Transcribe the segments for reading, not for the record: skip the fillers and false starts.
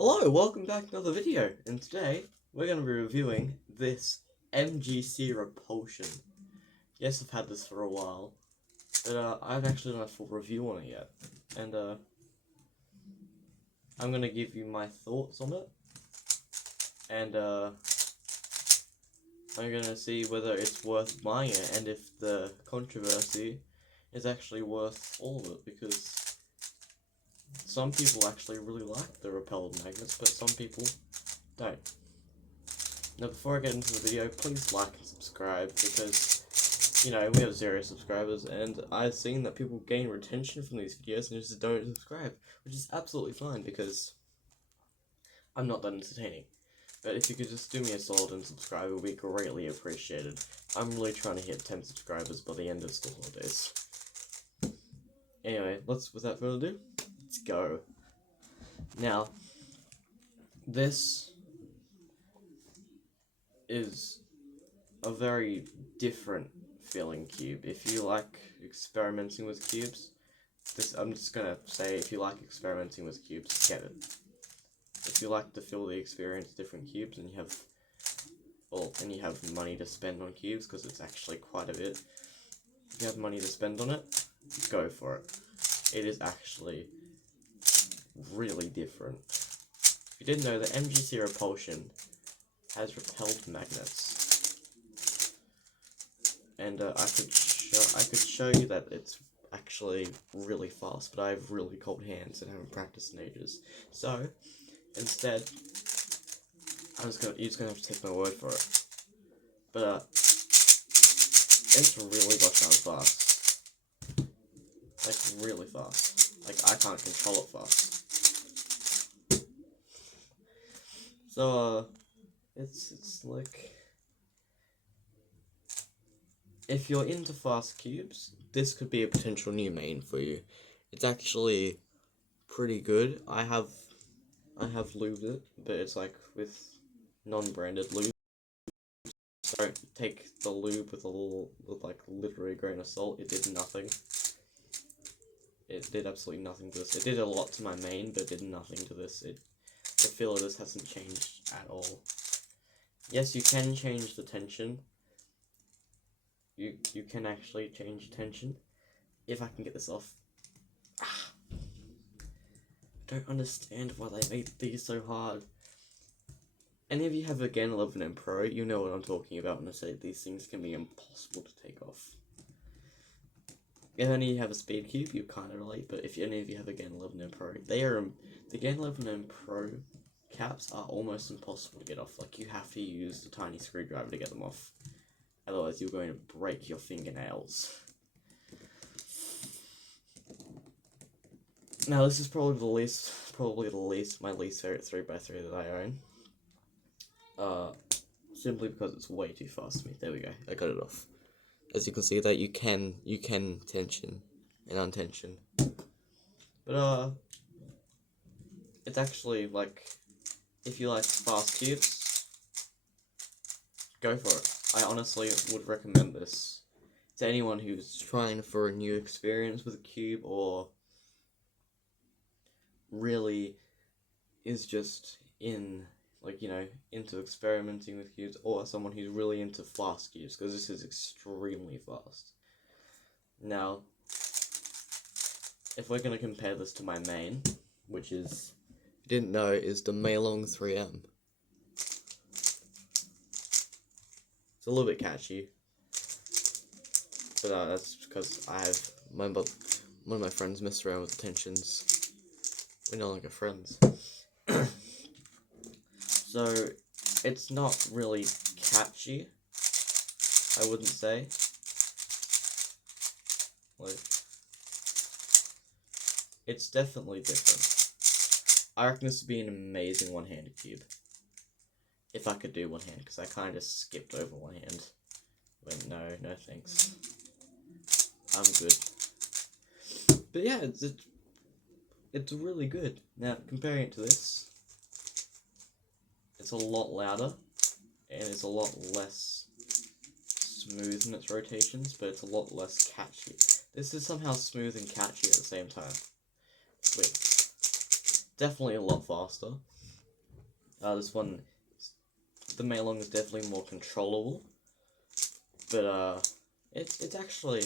Hello, welcome back to another video, and today we're going to be reviewing this MGC Repulsion. Yes, I've had this for a while, but I haven't actually done a full review on it yet, and I'm going to give you my thoughts on it, and I'm going to see whether it's worth buying it, and if the controversy is actually worth all of it, because some people actually really like the repelled magnets, but some people don't. Now, before I get into the video, please like and subscribe, because, you know, we have 0 subscribers, and I've seen that people gain retention from these videos and just don't subscribe, which is absolutely fine, because I'm not that entertaining. But if you could just do me a solid and subscribe, it would be greatly appreciated. I'm really trying to hit 10 subscribers by the end of school holidays. Anyway, without further ado, let's go. Now, this is a very different feeling cube. If you like experimenting with cubes, I'm just gonna say, if you like experimenting with cubes, get it. If you like to feel the experience of different cubes, and you have money to spend on cubes, because it's actually quite a bit. If you have money to spend on it, go for it. It is actually really different. If you didn't know, the MGC Repulsion has repelled magnets, and I could show you that it's actually really fast, but I have really cold hands and haven't practiced in ages. So instead, you're just gonna have to take my word for it. But it's really gosh darn fast, like really fast. Like I can't control it fast. So it's like, if you're into fast cubes, this could be a potential new main for you. It's actually pretty good. I have lubed it, but it's like with non-branded lube. So take the lube with like literally a grain of salt. It did nothing. It did absolutely nothing to this. It did a lot to my main, but it did nothing to this. The feel of this hasn't changed at all. Yes, you can change the tension. You can actually change tension. If I can get this off. I don't understand why they made these so hard. Any of you have a Gen 11M Pro, you know what I'm talking about when I say these things can be impossible to take off. If any of you have a Speed Cube, you kind of relate, but if any of you have a Gen 11M Pro, the Gen 11M Pro caps are almost impossible to get off. Like, you have to use the tiny screwdriver to get them off. Otherwise, you're going to break your fingernails. Now, this is probably my least favorite 3x3 that I own. Simply because it's way too fast for me. There we go. I got it off. As you can see, that you can tension and untension. But it's actually like, if you like fast cubes, go for it. I honestly would recommend this to anyone who's trying for a new experience with a cube, or really is just into experimenting with cubes, or someone who's really into fast cubes, because this is extremely fast. Now, if we're going to compare this to my main, which is, if you didn't know, is the Mailong 3M. It's a little bit catchy, but that's because one of my friends messed around with the tensions. We're no longer friends. So, it's not really catchy, I wouldn't say. Like, it's definitely different. I reckon this would be an amazing one-handed cube. If I could do one hand, because I kind of skipped over one hand. But no thanks. I'm good. But yeah, it's really good. Now, comparing it to this, it's a lot louder, and it's a lot less smooth in its rotations, but it's a lot less catchy. This is somehow smooth and catchy at the same time. Wait, definitely a lot faster. This one, the Meilong is definitely more controllable, but it's actually,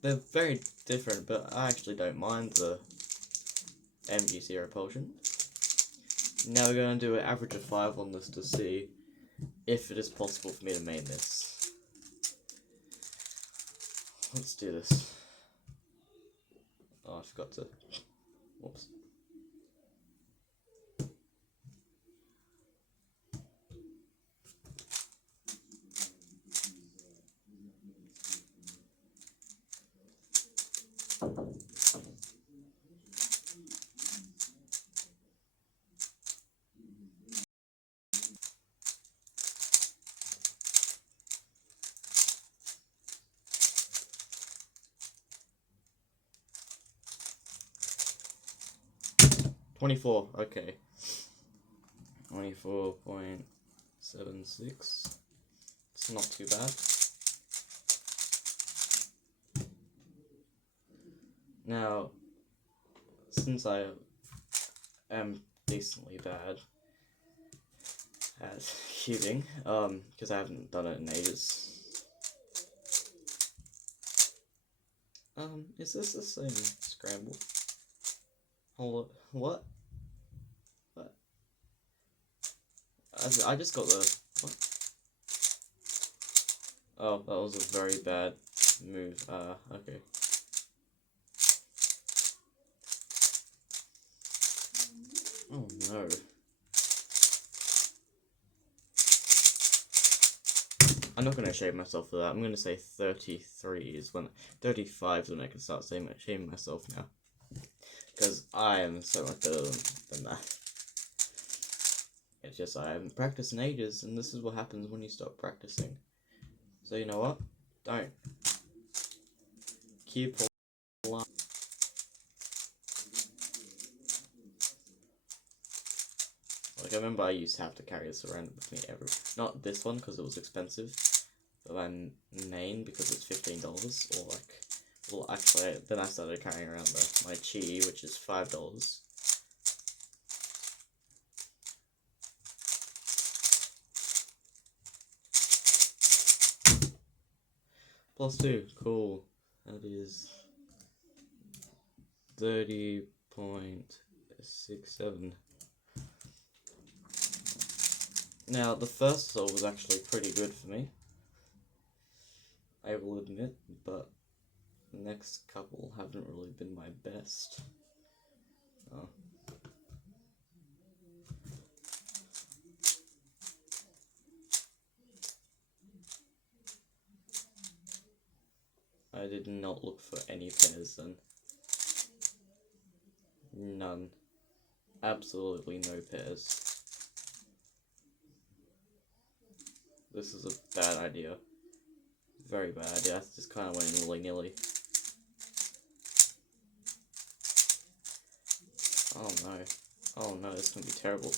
they're very different, but I actually don't mind the MGC Repulsion. Now we're going to do an average of 5 on this to see if it is possible for me to main this. Let's do this. Oh, I forgot to... Whoops. $24, okay. 24.76. It's not too bad. Now, since I am decently bad at cubing, because I haven't done it in ages. Is this the same scramble? Hold up, what? What? I just got the, what? Oh, that was a very bad move, okay. Oh no. I'm not going to shame myself for that. I'm going to say 33 is when... 35 is when I can start shaming myself now. Because I am so much better than that. It's just I haven't practiced in ages, and this is what happens when you stop practicing. So you know what? Don't. Keep on. Like, I remember I used to have to carry this around with me not this one, because it was expensive, but my main, because it's $15, or like, well, actually, then I started carrying around my chi, which is $5. +2, cool. That is 30.67. Now, the first soul was actually pretty good for me, I will admit, but the next couple haven't really been my best. Oh. I did not look for any pairs then. None. Absolutely no pairs. This is a bad idea. Very bad idea. I just kind of went in willy-nilly. Oh no. Oh no, this is going to be terrible.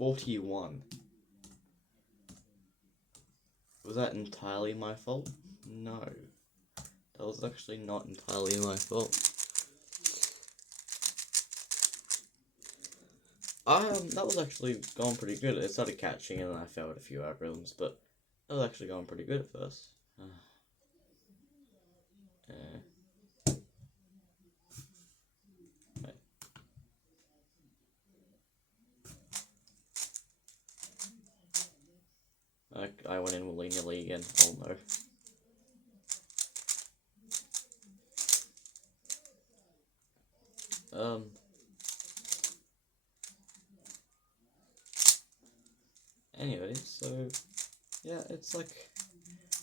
$41. Was that entirely my fault? No. That was actually not entirely my fault. That was actually going pretty good. It started catching and I failed a few algorithms, but that was actually going pretty good at first. I went in willy-nilly again. Oh no. Anyway, so yeah, it's like,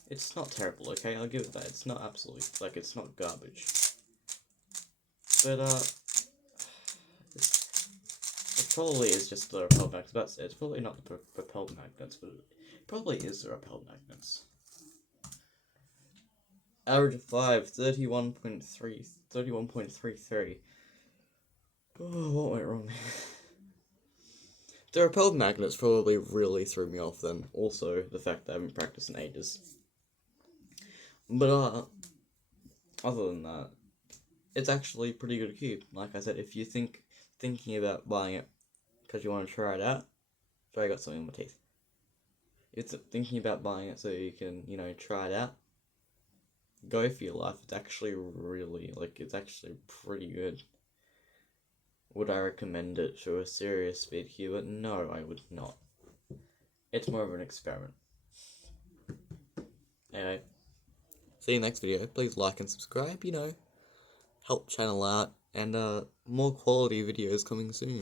it's not terrible, okay? I'll give it that. It's not absolutely, like, it's not garbage. But it probably is just the repel magnets. That's it. It's probably not the repel magnets, but it probably is the repel magnets. Average of 5, 31.33. Oh, what went wrong? The repelled magnets probably really threw me off then. Also, the fact that I haven't practiced in ages. But, other than that, it's actually a pretty good cube. Like I said, if you thinking about buying it because you want to try it out, sorry, I got something in my teeth. It's thinking about buying it so you can, try it out. Go for your life. It's actually really, it's actually pretty good. Would I recommend it to a serious speedcuber? No, I would not. It's more of an experiment. Anyway, see you next video. Please like and subscribe, help channel out, and more quality videos coming soon.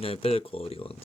Better quality ones.